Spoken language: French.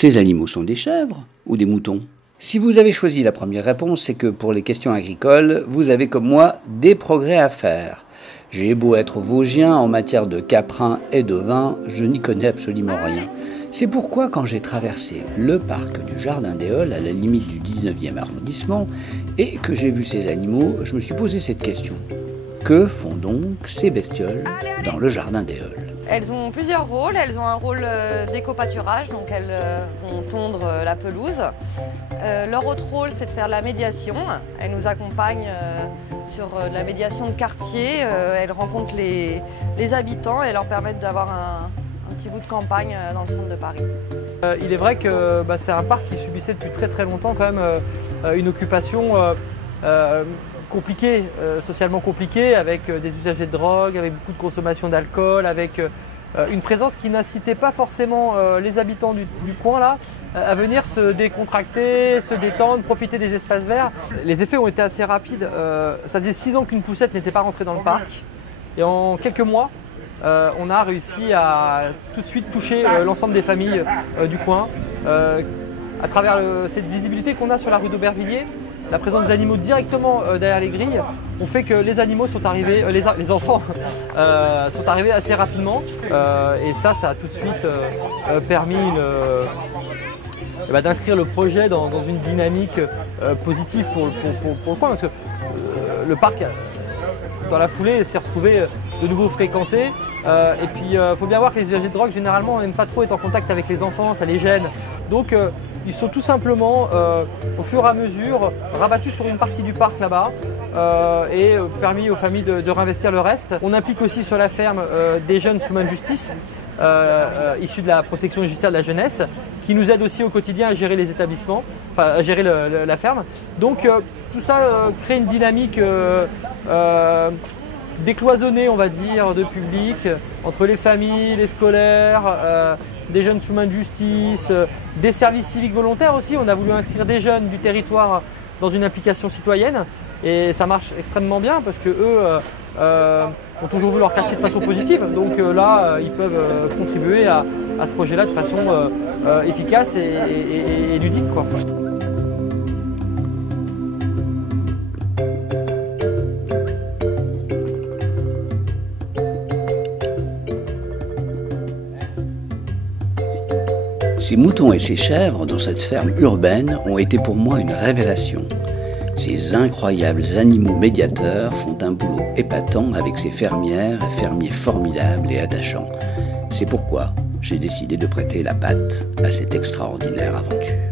Ces animaux sont des chèvres ou des moutons? Si vous avez choisi la première réponse, c'est que pour les questions agricoles, vous avez comme moi des progrès à faire. J'ai beau être vosgien, en matière de caprin et de vin, je n'y connais absolument rien. C'est pourquoi quand j'ai traversé le parc du Jardin des Halles, à la limite du 19e arrondissement, et que j'ai vu ces animaux, je me suis posé cette question. Que font donc ces bestioles dans le Jardin des Halles? Elles ont plusieurs rôles. Elles ont un rôle d'éco-pâturage, donc elles vont tondre la pelouse. Leur autre rôle, c'est de faire de la médiation. Elles nous accompagnent sur de la médiation de quartier. Elles rencontrent les habitants et leur permettent d'avoir un petit bout de campagne dans le centre de Paris. Il est vrai que c'est un parc qui subissait depuis très longtemps quand même une occupation compliquée, socialement compliquée, avec des usagers de drogue, avec beaucoup de consommation d'alcool, avec une présence qui n'incitait pas forcément les habitants du coin là à venir se décontracter, se détendre, profiter des espaces verts. Les effets ont été assez rapides. Ça faisait 6 ans qu'une poussette n'était pas rentrée dans le parc et en quelques mois, on a réussi à tout de suite toucher l'ensemble des familles du coin à travers cette visibilité qu'on a sur la rue d'Aubervilliers. La présence des animaux directement derrière les grilles ont fait que les animaux sont arrivés, les enfants sont arrivés assez rapidement et ça a tout de suite permis d'inscrire le projet dans une dynamique positive pour le coin parce que le parc dans la foulée s'est retrouvé de nouveau fréquenté et puis il faut bien voir que les usagers de drogue généralement n'aiment pas trop être en contact avec les enfants, ça les gêne. Donc ils sont tout simplement, au fur et à mesure, rabattus sur une partie du parc là-bas et permis aux familles de réinvestir le reste. On implique aussi sur la ferme des jeunes sous main de justice, issus de la protection judiciaire de la jeunesse, qui nous aident aussi au quotidien à gérer les établissements, enfin à gérer la ferme. Donc tout ça crée une dynamique décloisonnée, on va dire, de public, entre les familles, les scolaires, des jeunes sous main de justice, des services civiques volontaires aussi. On a voulu inscrire des jeunes du territoire dans une implication citoyenne et ça marche extrêmement bien parce que eux ont toujours vu leur quartier de façon positive. Donc là, ils peuvent contribuer à ce projet-là de façon efficace et ludique, quoi. Ces moutons et ces chèvres dans cette ferme urbaine ont été pour moi une révélation. Ces incroyables animaux médiateurs font un boulot épatant avec ces fermières et fermiers formidables et attachants. C'est pourquoi j'ai décidé de prêter la patte à cette extraordinaire aventure.